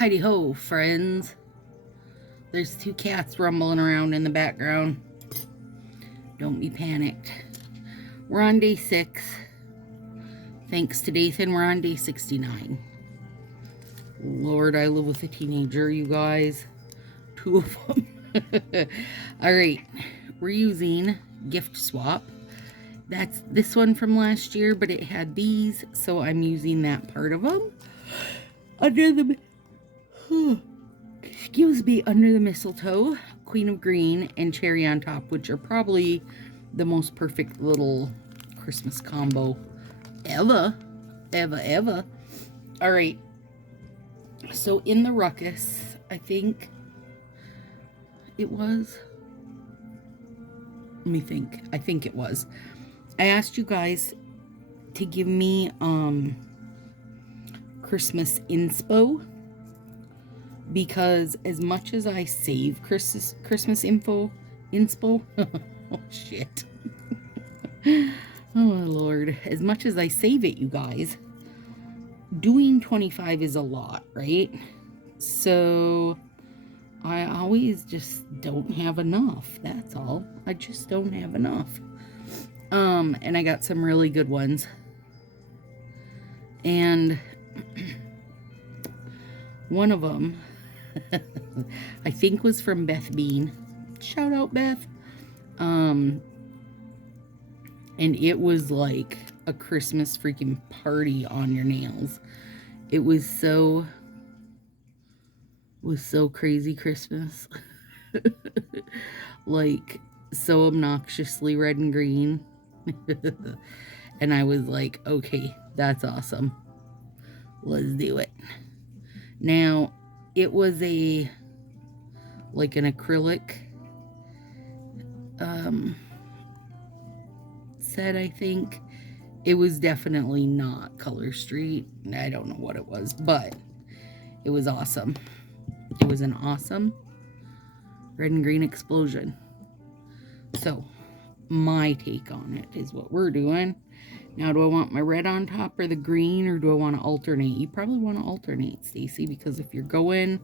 Heidi ho, friends. There's two cats rumbling around in the background. Don't be panicked. We're on day 6. Thanks to Dathan, we're on day 69. Lord, I live with a teenager, you guys. 2 of them. Alright, we're using Gift Swap. That's this one from last year, but it had these, so I'm using that part of them. Under the... excuse me, under the mistletoe, Queen of Green, and Cherry on Top, which are probably the most perfect little Christmas combo ever. All right. So in the ruckus, I think it was... Let me think. I think it was. I asked you guys to give me Christmas inspo, because as much as I save Christmas inspo, oh shit. Oh Lord, as much as I save it, you guys, doing 25 is a lot, right? So I always just don't have enough. That's all. I just don't have enough. And I got some really good ones. And one of them I think was from Beth Bean. Shout out, Beth. And it was like a Christmas freaking party on your nails. It was so crazy Christmas. Like so obnoxiously red and green. And I was like, okay, that's awesome. Let's do it. Now, it was like an acrylic set, I think. It was definitely not Color Street. I don't know what it was, but it was awesome. It was an awesome red and green explosion. So, my take on it is what we're doing. Now, do I want my red on top or the green, or do I want to alternate? You probably want to alternate, Stacy, because if you're going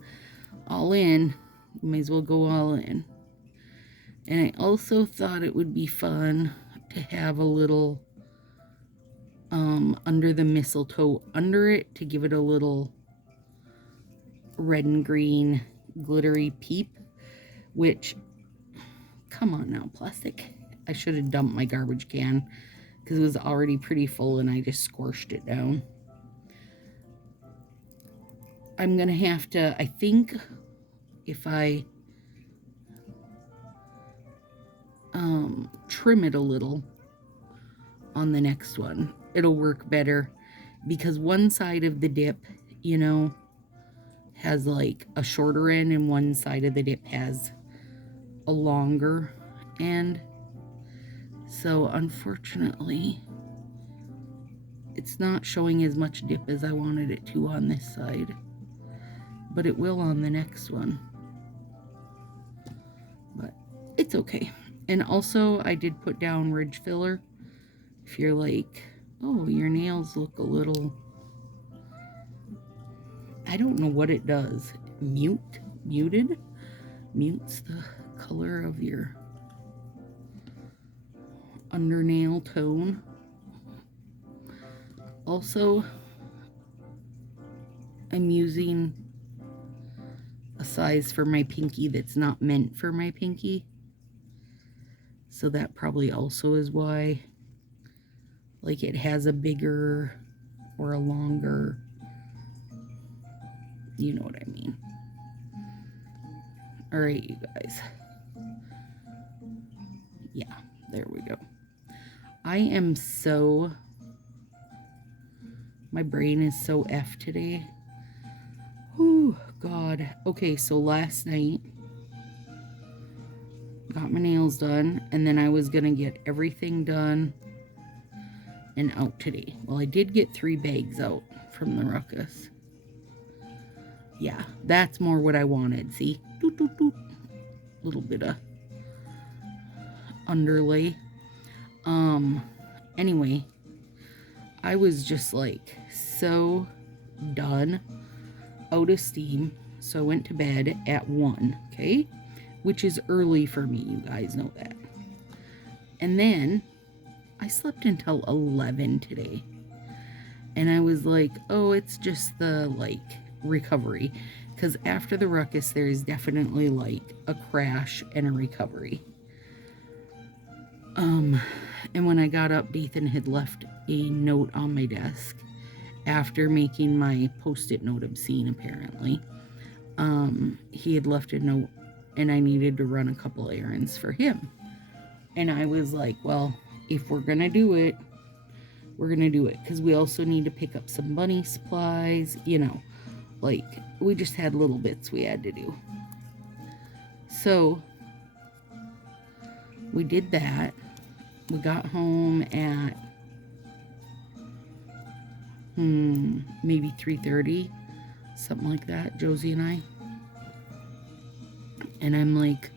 all in, you may as well go all in. And I also thought it would be fun to have a little under the mistletoe under it to give it a little red and green glittery peep, which, come on now, plastic. I should have dumped my garbage can because it was already pretty full and I just squashed it down. I'm going to have to, I think, if I trim it a little on the next one, it'll work better, because one side of the dip, you know, has like a shorter end and one side of the dip has a longer end. So unfortunately, it's not showing as much dip as I wanted it to on this side, but it will on the next one. But it's okay. And also, I did put down ridge filler. If you're like, oh, your nails look a little... I don't know what it does. Muted? Mutes the color of your undernail tone. Also, I'm using a size for my pinky that's not meant for my pinky. So that probably also is why, like, it has a bigger or a longer, you know what I mean. All right, you guys. Yeah, there we go. I am so... my brain is so F today. Oh, God. Okay, so last night, got my nails done, and then I was going to get everything done and out today. Well, I did get 3 bags out from the ruckus. Yeah, that's more what I wanted. See? Doot, doot, doot. Little bit of underlay. Anyway, I was just like so done out of steam. So I went to bed at 1, okay? Which is early for me, you guys know that. And then I slept until 11 today. And I was like, oh, it's just the, like, recovery. Because after the ruckus, there is definitely, like, a crash and a recovery. And when I got up, Dathan had left a note on my desk after making my post-it note obscene, apparently. He had left a note, and I needed to run a couple errands for him. And I was like, well, if we're going to do it, we're going to do it. Because we also need to pick up some bunny supplies, you know. Like, we just had little bits we had to do. So, we did that. We got home at maybe 3:30, something like that, Josie and I. And I'm like,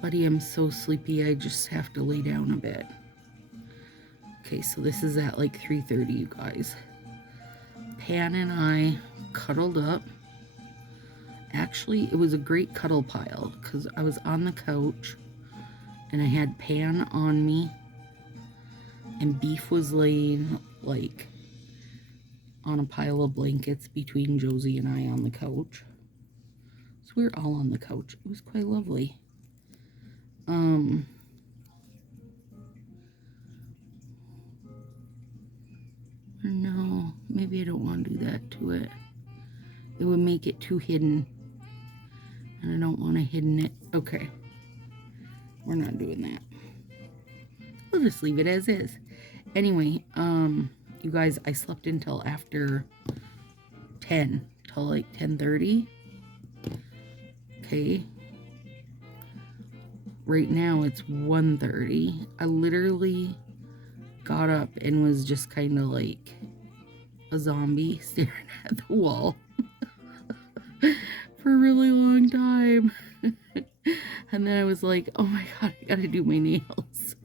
buddy, I'm so sleepy, I just have to lay down a bit. Okay, so this is at like 3:30, you guys. Pan and I cuddled up. Actually, it was a great cuddle pile because I was on the couch and I had Pan on me and Beef was laying like on a pile of blankets between Josie and I on the couch. So we were all on the couch. It was quite lovely. No, maybe I don't want to do that to it. It would make it too hidden. And I don't want to hidden it. Okay. We're not doing that. We'll just leave it as is. Anyway, you guys, I slept until after 10. Till like 10:30. Okay. Right now it's 1:30. I literally got up and was just kind of like a zombie staring at the wall for a really long time. And then I was like, oh my god, I gotta do my nails.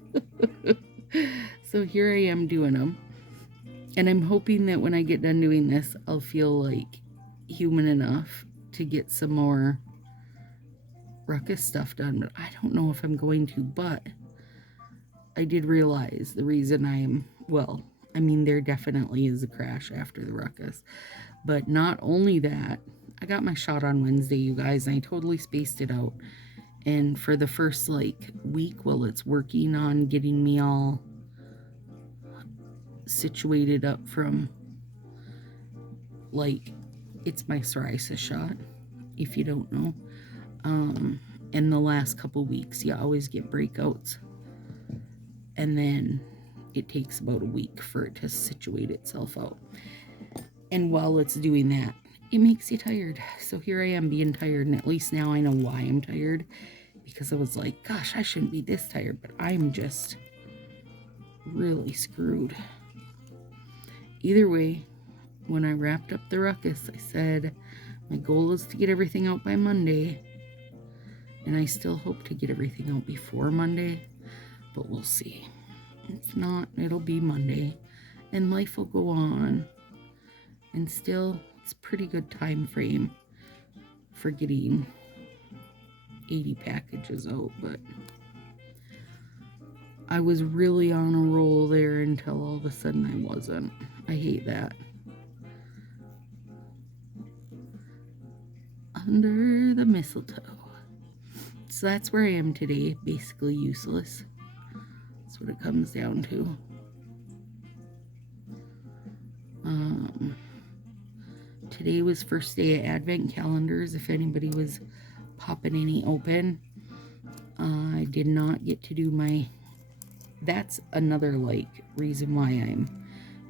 So here I am doing them. And I'm hoping that when I get done doing this, I'll feel like human enough to get some more ruckus stuff done. But I don't know if I'm going to. But I did realize the reason well, I mean, there definitely is a crash after the ruckus. But not only that, I got my shot on Wednesday, you guys, and I totally spaced it out. And for the first, like, week, while it's working on getting me all situated up from, like, it's my psoriasis shot, if you don't know. In the last couple weeks, you always get breakouts. And then it takes about a week for it to situate itself out. And while it's doing that, it makes you tired. So here I am being tired, and at least now I know why I'm tired. Because I was like, gosh, I shouldn't be this tired, but I'm just really screwed. Either way, when I wrapped up the ruckus, I said, my goal is to get everything out by Monday. And I still hope to get everything out before Monday, but we'll see. If not, it'll be Monday, and life will go on. And still, it's a pretty good time frame for getting 80 packages out, but I was really on a roll there until all of a sudden I wasn't. I hate that. Under the mistletoe. So that's where I am today, basically useless. That's what it comes down to. Today was first day of Advent calendars, if anybody was popping any open. I did not get to do my... That's another, like, reason why I'm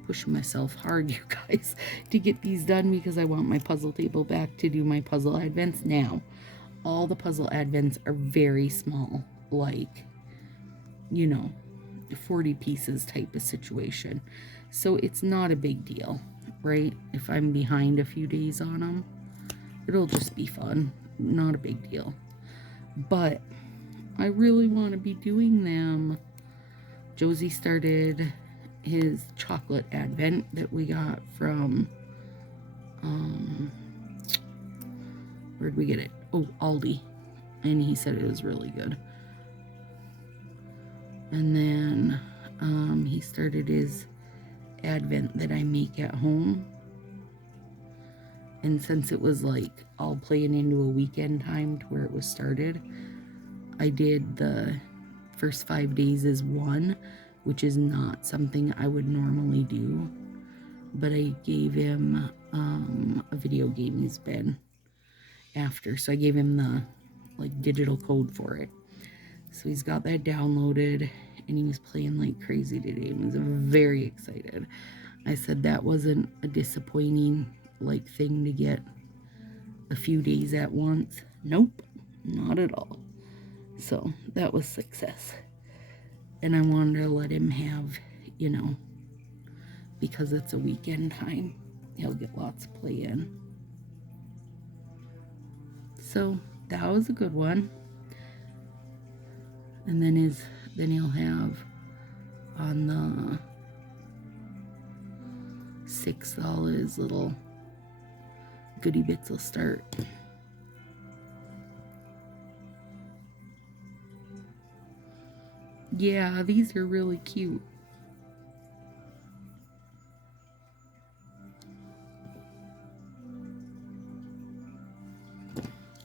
pushing myself hard, you guys, to get these done, because I want my puzzle table back to do my puzzle advents. Now, all the puzzle advents are very small, like, you know, 40 pieces type of situation. So it's not a big deal, right? If I'm behind a few days on them, it'll just be fun. Not a big deal. But I really want to be doing them. Josie started his chocolate advent that we got from Where'd we get it? Oh, Aldi. And he said it was really good. And then he started his Advent that I make at home. And since it was like all playing into a weekend time to where it was started, I did the first 5 days as one, which is not something I would normally do. But I gave him a video game he's been after. So I gave him the like digital code for it. So he's got that downloaded and he was playing like crazy today and was very excited. I said that wasn't a disappointing like thing to get a few days at once. Nope, not at all. So that was success. And I wanted to let him have, you know, because it's a weekend time, he'll get lots of play in. So that was a good one. And then he'll have on the 6th, all his little goodie bits will start. Yeah, these are really cute.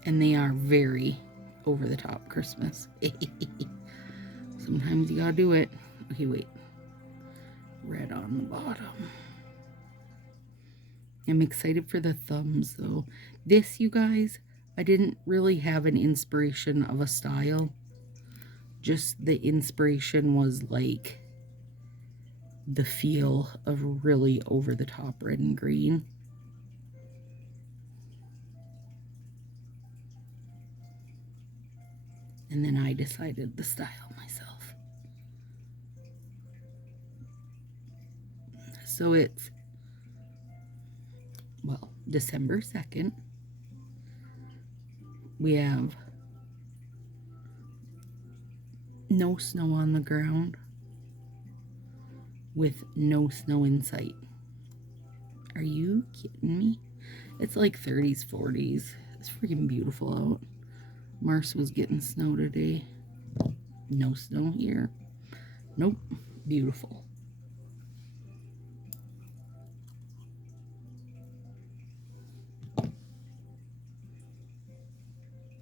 And they are very over the top Christmas. Sometimes you gotta do it. Okay, wait. Red on the bottom. I'm excited for the thumbs though. This, you guys, I didn't really have an inspiration of a style. Just the inspiration was like the feel of really over the top red and green. And then I decided the style myself. So it's, well, December 2nd. We have no snow on the ground with no snow in sight. Are you kidding me? It's like 30s, 40s. It's freaking beautiful out. Mars was getting snow today. No snow here. Nope. Beautiful.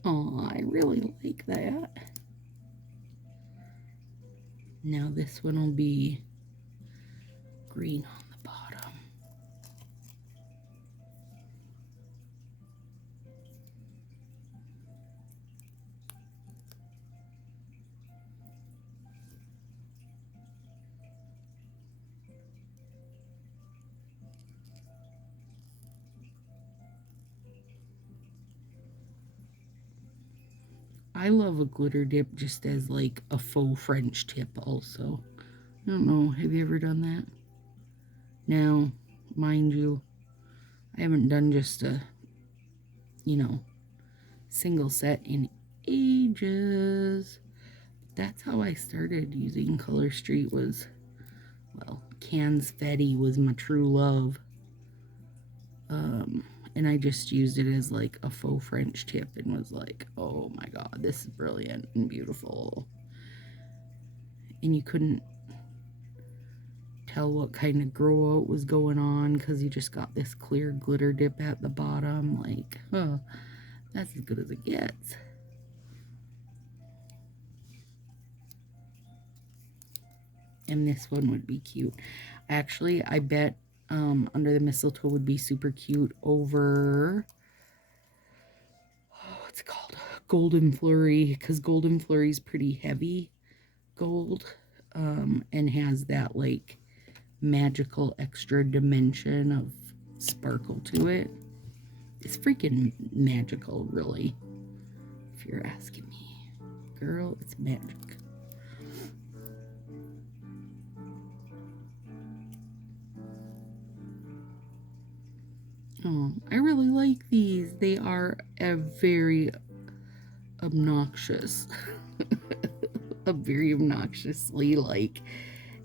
Oh, I really like that. Now this one will be green on the bottom. I love a glitter dip just as like a faux French tip also. I don't know, have you ever done that? Now, mind you, I haven't done just a, you know, single set in ages. That's how I started using Color Street was, well, Confetti was my true love. And I just used it as like a faux French tip and was like, oh my god, this is brilliant and beautiful. And you couldn't tell what kind of grow out was going on because you just got this clear glitter dip at the bottom. Like, oh, that's as good as it gets. And this one would be cute. Actually, I bet Under the Mistletoe would be super cute over, oh, what's it called? Golden Flurry, because Golden Flurry is pretty heavy gold and has that like magical extra dimension of sparkle to it. It's freaking magical, really, if you're asking me. Girl, it's magic. Oh, I really like these. They are a very obnoxious, a very obnoxiously like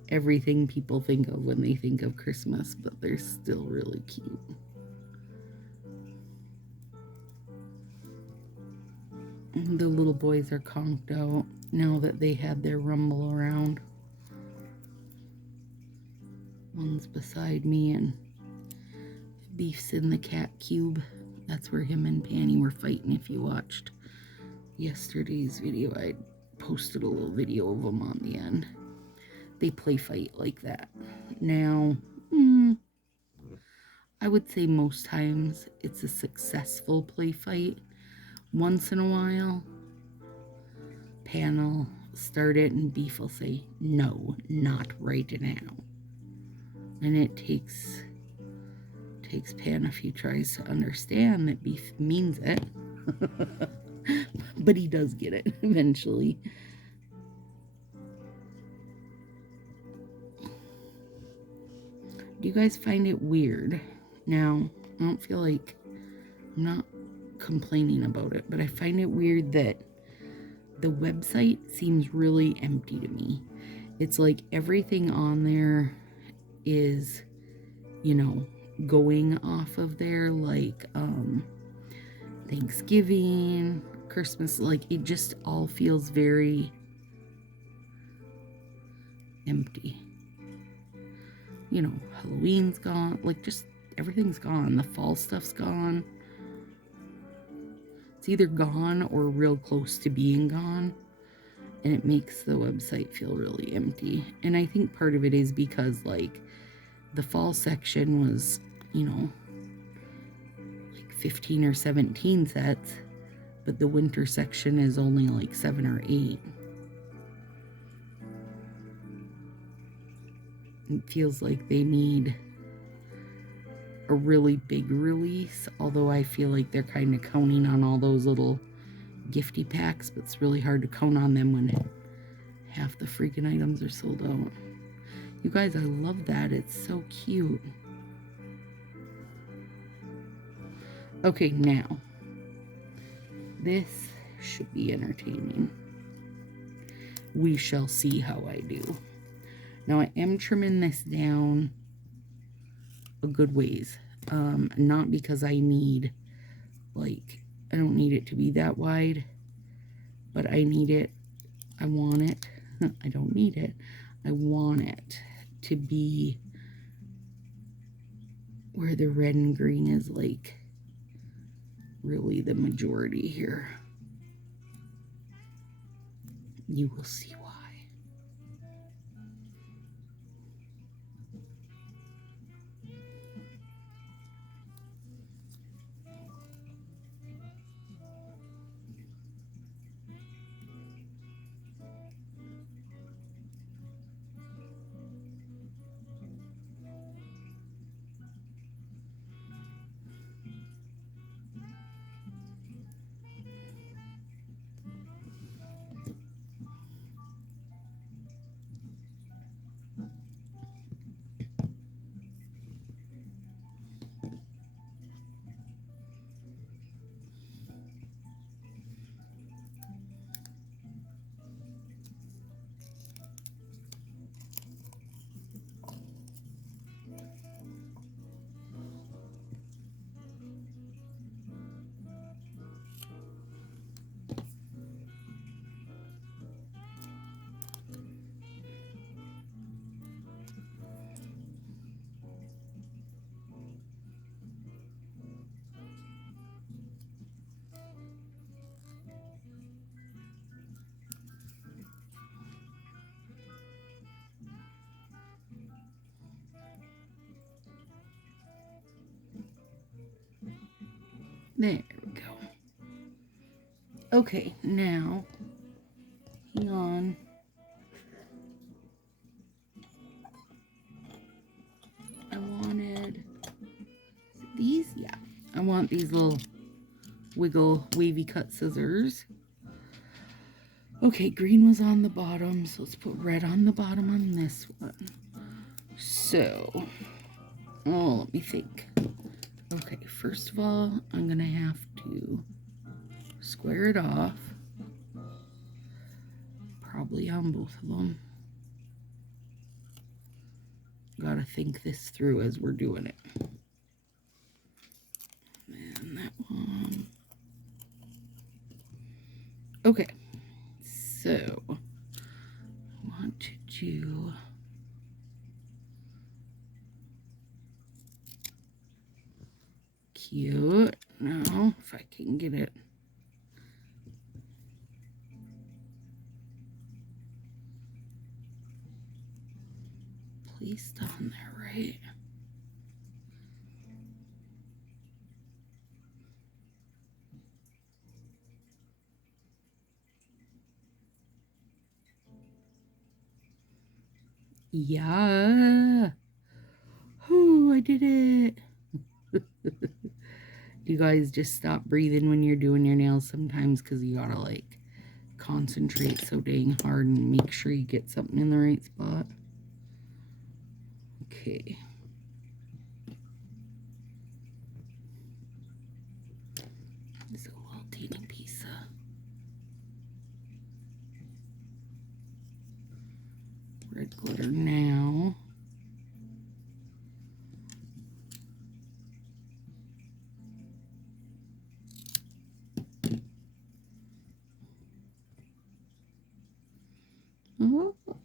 everything people think of when they think of Christmas, but they're still really cute. The little boys are conked out now that they had their rumble around. One's beside me and Beef's in the cat cube. That's where him and Panny were fighting. If you watched yesterday's video, I posted a little video of them on the end. They play fight like that. Now, I would say most times it's a successful play fight. Once in a while, Pan will start it and Beef will say, no, not right now. And it takes Pan a few tries to understand that Beef means it. But he does get it eventually. Do you guys find it weird? Now, I don't feel like I'm not complaining about it, but I find it weird that the website seems really empty to me. It's like everything on there is, you know, going off of there, like Thanksgiving, Christmas, like it just all feels very empty. You know, Halloween's gone, like just everything's gone. The fall stuff's gone. It's either gone or real close to being gone, and it makes the website feel really empty. And I think part of it is because like the fall section was, you know, like 15 or 17 sets, but the winter section is only like 7 or 8. It feels like they need a really big release, although I feel like they're kind of counting on all those little gifty packs, but it's really hard to count on them when half the freaking items are sold out. You guys, I love that. It's so cute. Okay, now this should be entertaining. We shall see how I do. Now I am trimming this down a good ways. Not because I need, like, I don't need it to be that wide, but I need it, I want it, I don't need it, I want it to be where the red and green is, like, really the majority here. You will see why. There we go. Okay, now, hang on. I wanted these, yeah. I want these little wiggle wavy cut scissors. Okay, green was on the bottom, so let's put red on the bottom on this one. So, oh, let me think. Okay, first of all, I'm gonna have to square it off. Probably on both of them. Gotta think this through as we're doing it. And that one. Okay, so I want to do cute. Now, if I can get it. Placed on there, right? Yeah. Oh, I did it. You guys just stop breathing when you're doing your nails sometimes because you gotta like concentrate so dang hard and make sure you get something in the right spot. Okay. Just a little teeny piece of red glitter now.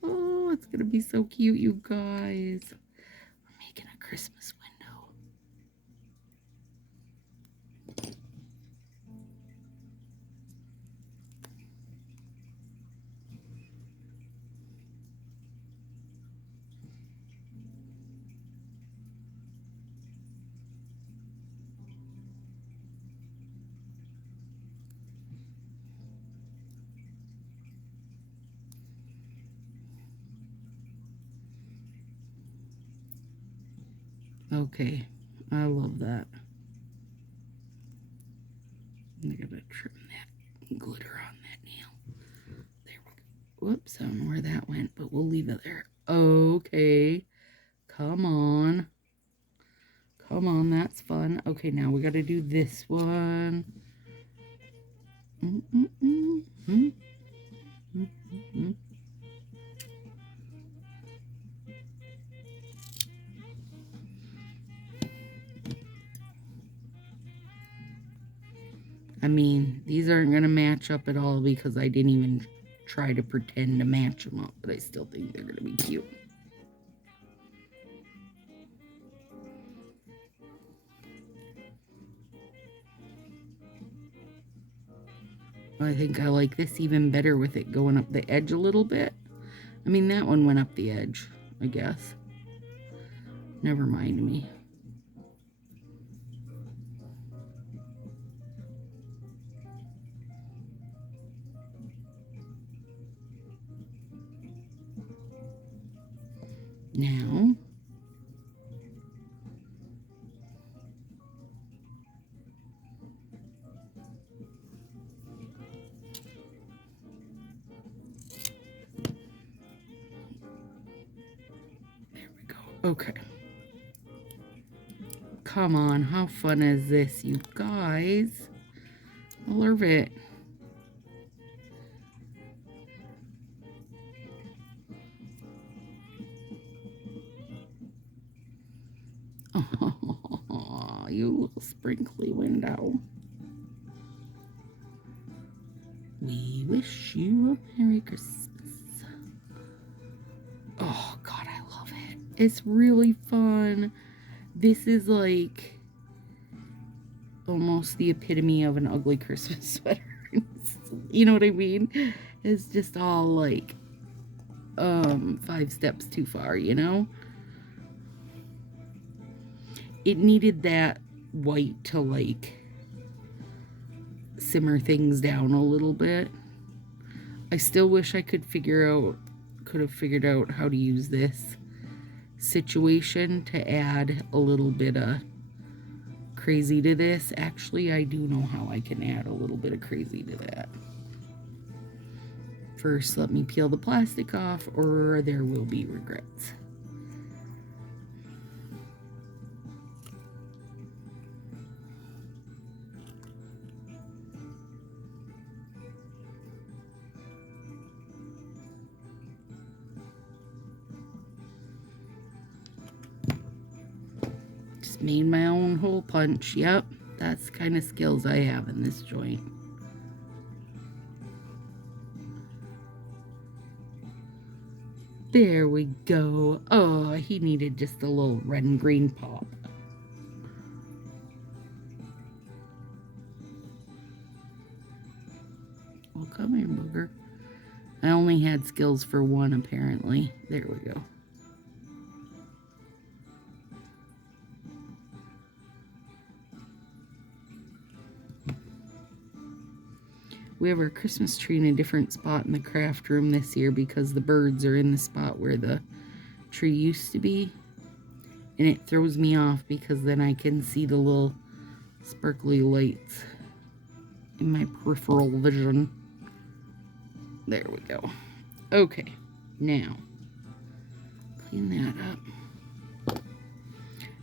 Oh, it's gonna be so cute, you guys. We're making a Christmas window. Okay, I love that. I gotta trim that glitter on that nail. There we go. Whoops, I don't know where that went, but we'll leave it there. Okay, come on. Come on, that's fun. Okay, now we gotta do this one. I mean, these aren't going to match up at all because I didn't even try to pretend to match them up, but I still think they're going to be cute. I think I like this even better with it going up the edge a little bit. I mean, that one went up the edge, I guess. Never mind me. Now, there we go. Okay. Come on, how fun is this, you guys? I love it. Oh, you little sprinkly window. We wish you a Merry Christmas. Oh, God, I love it. It's really fun. This is like almost the epitome of an ugly Christmas sweater. You know what I mean? It's just all like 5 steps too far, you know? It needed that white to like simmer things down a little bit. I still wish I could have figured out how to use this situation to add a little bit of crazy to this. Actually, I do know how I can add a little bit of crazy to that. First, let me peel the plastic off or there will be regrets. Just made my own hole punch. Yep, that's the kind of skills I have in this joint. There we go. Oh, he needed just a little red and green pop. Well, come here, booger. I only had skills for one, apparently. There we go. We have our Christmas tree in a different spot in the craft room this year because the birds are in the spot where the tree used to be. And it throws me off because then I can see the little sparkly lights in my peripheral vision. There we go. Okay, now clean that up.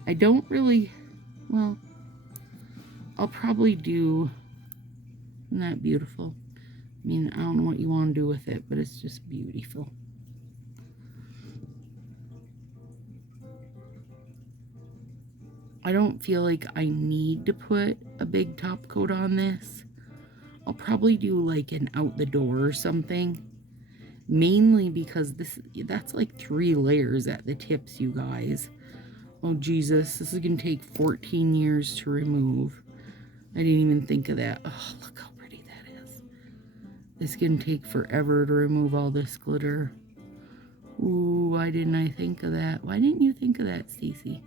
I don't really, well, I'll probably do, isn't that beautiful? I mean, I don't know what you want to do with it, but it's just beautiful. I don't feel like I need to put a big top coat on this. I'll probably do like an out the door or something. Mainly because that's like 3 layers at the tips, you guys. Oh, Jesus, this is going to take 14 years to remove. I didn't even think of that. Oh, look how pretty that is. It's going to take forever to remove all this glitter. Ooh, why didn't I think of that? Why didn't you think of that, Stacy?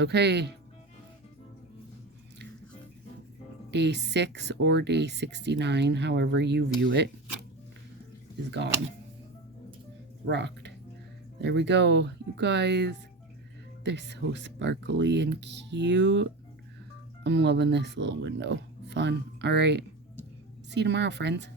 Okay. Day 6 or day 69, however you view it, is gone. Rocked. There we go. You guys, they're so sparkly and cute. I'm loving this little window. Fun. All right. See you tomorrow, friends.